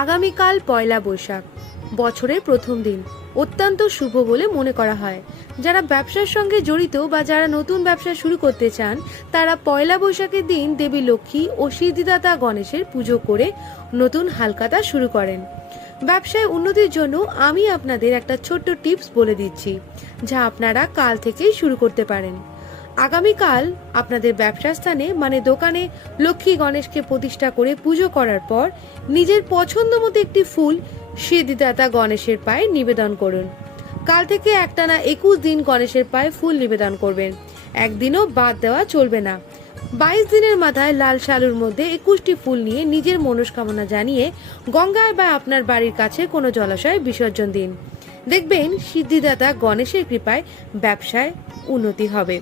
আগামীকাল পয়লা বৈশাখ, বছরের প্রথম দিন, অত্যন্ত শুভ বলে মনে করা হয়। যারা ব্যবসার সঙ্গে জড়িত বা যারা নতুন ব্যবসা শুরু করতে চান, তারা পয়লা বৈশাখের দিন দেবী লক্ষ্মী ও সিদ্ধিদাতা গণেশের পুজো করে নতুন হালখাতা শুরু করেন। ব্যবসায় উন্নতির জন্য আমি আপনাদের একটা ছোট্ট টিপস বলে দিচ্ছি, যা আপনারা কাল থেকেই শুরু করতে পারেন। আগামীকাল আপনাদের ব্যবসা স্থানে মানে দোকানে লক্ষ্মী গণেশকে প্রতিষ্ঠা করে পুজো করার পর নিজের পছন্দ মতো একটি ফুল সিদ্ধিদাতা গণেশের পায়ে নিবেদন করুন। কাল থেকে একটানা 21 দিন গণেশের পায়ে ফুল নিবেদন করবেন, একদিনও বাদ দেওয়া চলবে না। 22 দিনের মাথায় লাল শালুর মধ্যে 21টি ফুল নিয়ে নিজের মনস্কামনা জানিয়ে গঙ্গায় বা আপনার বাড়ির কাছে কোনো জলাশয়ে বিসর্জন দিন। দেখবেন সিদ্ধিদাতা গণেশের কৃপায় ব্যবসায় উন্নতি হবে।